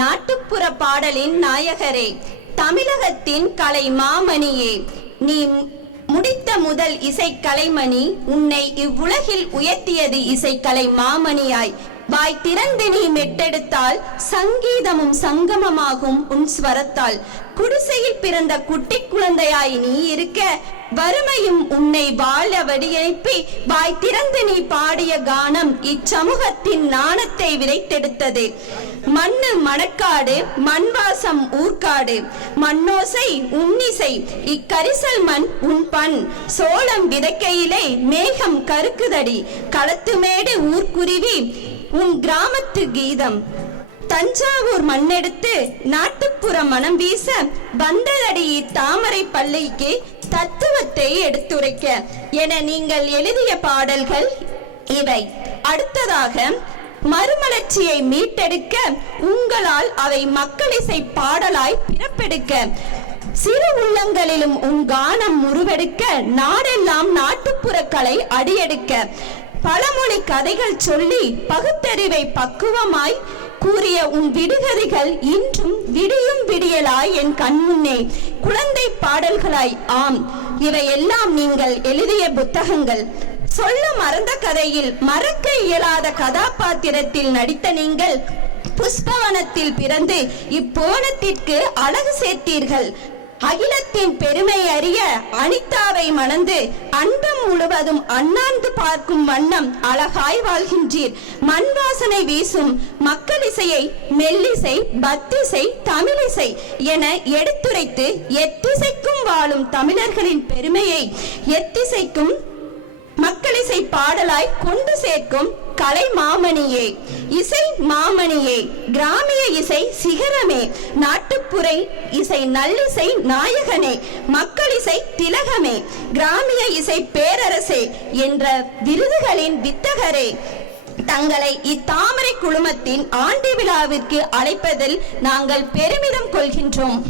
நாட்டுப்புற பாடலின் நாயகரே, தமிழகத்தின் கலை மாமணியே, நீ முடித்த முதல் இசை கலைமணி, உன்னை இவ்வுலகில் உயர்த்தியது இசை கலை மாமணியாய். வாய் திறந்து நீ மெட்டெடுத்தால் சங்கீதமும் சங்கமமாகும் உன் ஸ்வரத்தால். குடிசையில் பிறந்த குட்டி குழந்தையாய் நீ இருக்க, வறுமையும் உன்னை வாழ வடியெழுப்பி வாய் திறந்து நீ பாடிய கானம் இச்சமூகத்தின் நாணத்தை விதைத்தெடுத்தது. மண்ணு மணக்காடு, மண்வாசம் ஊர்க்காடு, மண்ணோசை உன்னிசை, இக்கரிசல் மண் உன் பண். சோளம் விதைக்கையிலே மேகம் கருக்குதடி, களத்துமேடு ஊர்க்குருவி உன் கிராமத்து கீதம். தஞ்சாவூர் மண்ணெடுத்து நாட்டுப்புற மனம் வீச வந்ததடி தாமரை பள்ளிக்கு தத்துவத்தை எடுத்துரைக்க என நீங்கள் எழுதிய பாடல்கள் இவை. அடுத்ததாக மறுமலர்ச்சியை மீட்டெடுக்க உங்களால் அவை மக்களிசை பாடலாய் பிறப்பெடுக்க, சிறு உள்ளங்களிலும் உன் கானம் உருவெடுக்க, நாடெல்லாம் நாட்டுப்புற கலை அடியெடுக்க, பழமொழி கதைகள் சொல்லி பகுத்தறிவை பக்குவமாய் கூறிய உன் விடுகதைகள் இன்றும் விடியும் விடியலாய் என் கண்முன்னே குழந்தை பாடல்களாய். ஆம், இவையெல்லாம் நீங்கள் எழுதிய புத்தகங்கள். சொல்ல மறந்த கதையில் மறக்க இயலாத கதாபாத்திரத்தில் நடித்த நீங்கள் புஷ்பவனத்தில் பிறந்து இப்போனத்திற்கு அழகு சேர்த்தீர்கள். அகிலத்தின் பெருமை அறிய அனிதாவை மணந்து அண்டம் முழுவதும் அண்ணாந்து பார்க்கும் வண்ணம் அழகாய் வாழ்கின்றீர். மண் வாசனை வீசும் மக்களிசையை மெல்லிசை, பத்திசை, தமிழிசை என எடுத்துரைத்து எத்திசைக்கும் வாழும் தமிழர்களின் பெருமையை எத்திசைக்கும் மக்களிசை பாடலாய் கொண்டு சேர்க்கும் கலை மாமணியே, இசை மாமணியே, கிராமிய இசை சிகரமே, நாட்டுப்புற இசை நல்லிசை நாயகனே, மக்களிசை திலகமே, கிராமிய இசை பேரரசே என்ற விருதுகளின் வித்தகரே, தங்களை இத்தாமரை குழுமத்தின் ஆண்டு விழாவிற்கு அழைப்பதில் நாங்கள் பெருமிதம் கொள்கின்றோம்.